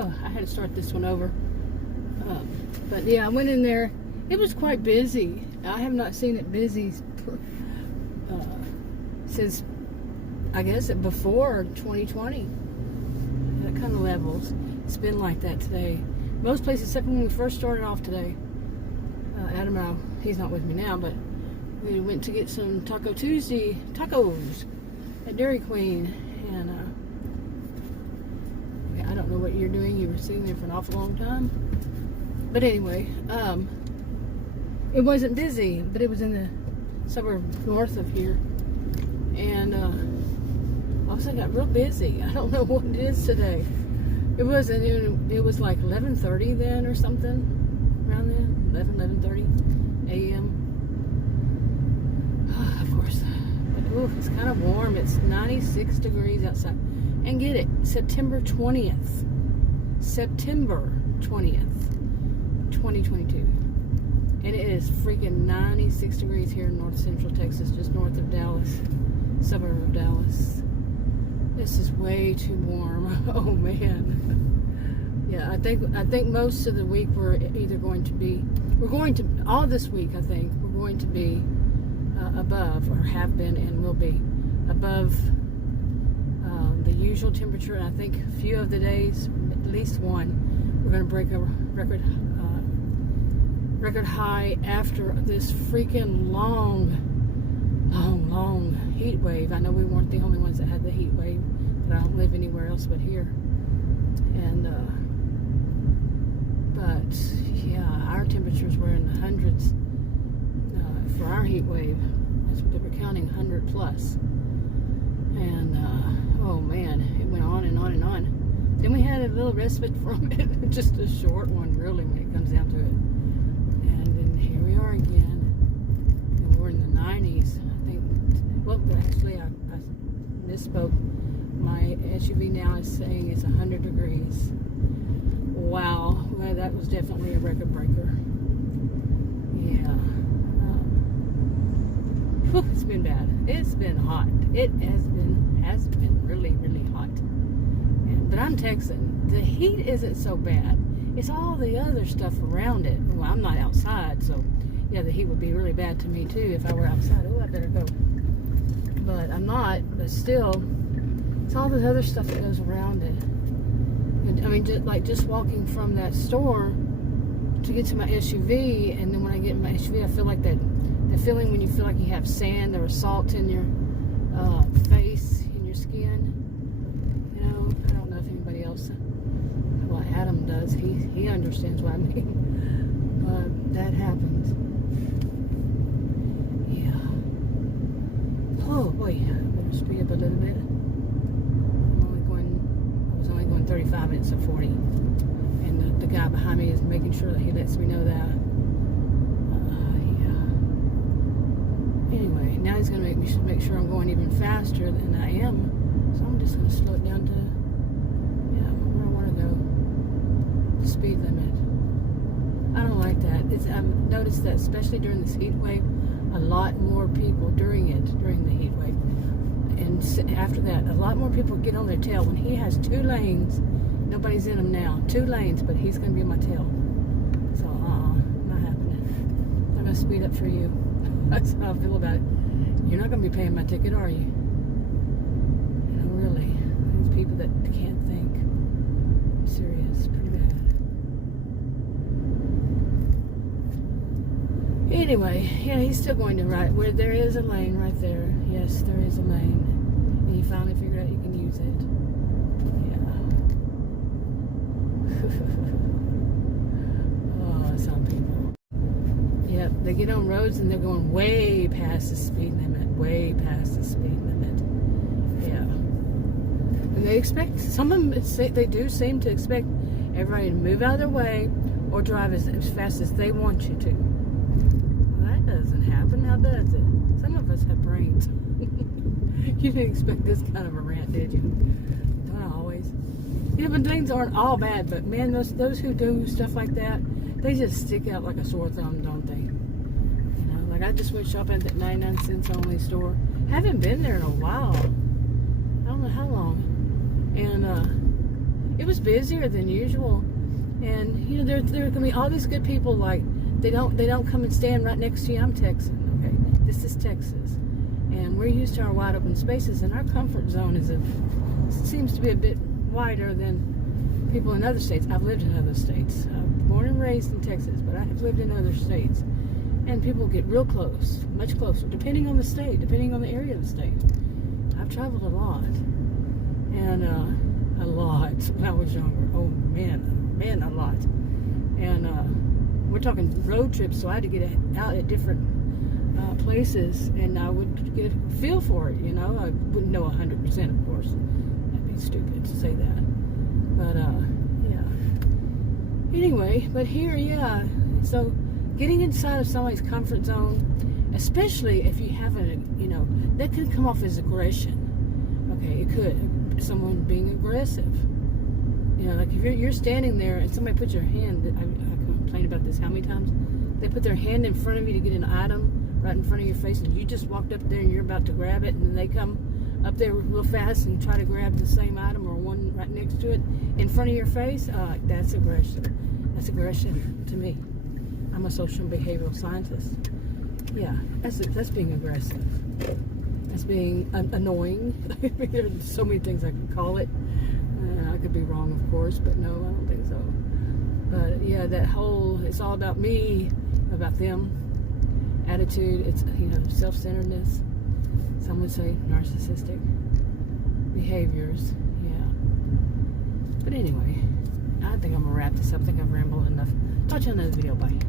Oh, I had to start this one over. But yeah, I went in there. It was quite busy. I have not seen it busy since, I guess, before 2020. That kind of levels. It's been like that today. Most places, except when we first started off today. Adam, he's not with me now, but we went to get some Taco Tuesday tacos at Dairy Queen, and I don't know what you're doing. You were sitting there for an awful long time. But anyway, it wasn't busy, but it was in the suburb north of here. And all of a sudden it got real busy. I don't know what it is today. It was like 11:30 then or something, around then, 11:30 a.m. Of course. But it's kind of warm. It's 96 degrees outside. And get it, September 20th. September 20th, 2022. And it is freaking 96 degrees here in north central Texas, just north of Dallas, suburb of Dallas. This is way too warm. Oh man. Yeah, I think most of the week we're going to all this week, I think we're going to be above, or have been and will be above the usual temperature. And I think a few of the days, at least one, we're going to break a record high after this freaking long heat wave. I know we weren't the only ones that had the heat wave, but I don't live anywhere else but here. And but yeah, our temperatures were in the hundreds for our heat wave. That's what they were counting, 100 plus. And oh man, it went on and on and on. Then we had a little respite from it, just a short one really when it comes down to it. And then here we are again. And we're in the 90s, I think. Well, actually, I misspoke. My SUV now is saying it's 100 degrees. Wow, well, that was definitely a record breaker. Yeah. It's been bad. It's been hot. It has been really, really hot. But I'm Texan. The heat isn't so bad. It's all the other stuff around it. Well, I'm not outside, so yeah, the heat would be really bad to me too if I were outside. Oh, I better go. But I'm not. But still, it's all the other stuff that goes around it. And, I mean, just walking from that store to get to my SUV, and then when I get in my SUV, I feel like that feeling when you feel like you have sand or salt in your face, in your skin. You know, I don't know if anybody else. Well, Adam does. He understands what I mean. That happens. Yeah. Oh boy, I better speed up a little bit. I was only going 35 minutes of 40, and the guy behind me is making sure that he lets me know that. Anyway, now he's going to make sure I'm going even faster than I am. So I'm just going to slow it down to, where I want to go. The speed limit. I don't like that. I've noticed that, especially during this heat wave, a lot more people during the heat wave. And after that, a lot more people get on their tail. When he has 2 lanes, nobody's in them now. 2 lanes, but he's going to be on my tail. So, not happening. I'm going to speed up for you. That's how I feel about it. You're not going to be paying my ticket, are you? You know, really. These people that can't think. I'm serious. Pretty bad. Anyway, yeah, he's still going to right where there is a lane right there. Yes, there is a lane. And he finally figured out you can use it. Yeah. Oh, some people. Yep, they get on roads and they're going way past the speed limit. Way past the speed limit. Yeah. And they expect, some of them, they do seem to expect everybody to move out of their way or drive as fast as they want you to. Well, that doesn't happen, now does it? Some of us have brains. You didn't expect this kind of a rant, did you? Not always. Yeah, but things aren't all bad, but man, those who do stuff like that, they just stick out like a sore thumb, don't they? You know, like I just went shopping at that 99 cents only store. Haven't been there in a while. I don't know how long. And it was busier than usual. And you know, there are gonna be all these good people. Like they don't come and stand right next to you. I'm Texan, okay? This is Texas, and we're used to our wide open spaces, and our comfort zone seems to be a bit wider than people in other states. I've lived in other states. I'm born and raised in Texas, but I have lived in other states, and people get real close, much closer, depending on the state, depending on the area of the state. I've traveled a lot, and a lot when I was younger. Oh man, a lot. And we're talking road trips, so I had to get out at different places, and I would get a feel for it. You know, I wouldn't know 100%, of course. That'd be stupid to say that. But yeah. Anyway, but here, yeah. So getting inside of somebody's comfort zone, especially if you haven't, you know, that could come off as aggression. Okay, it could. Someone being aggressive. You know, like if you're standing there and somebody puts your hand, I complained about this how many times? They put their hand in front of you to get an item right in front of your face, and you just walked up there and you're about to grab it, and then they come up there real fast and try to grab the same item or one right next to it in front of your face. That's aggression. That's aggression to me. I'm a social and behavioral scientist. Yeah, that's being aggressive. That's being annoying. There's so many things I could call it. I could be wrong, of course, but no, I don't think so. But yeah, that whole it's all about me, about them attitude. It's, you know, self-centeredness. Some would say narcissistic behaviors. Yeah. But anyway, I think I'm gonna wrap this up. I think I've rambled enough. Talk to you in another video. Bye.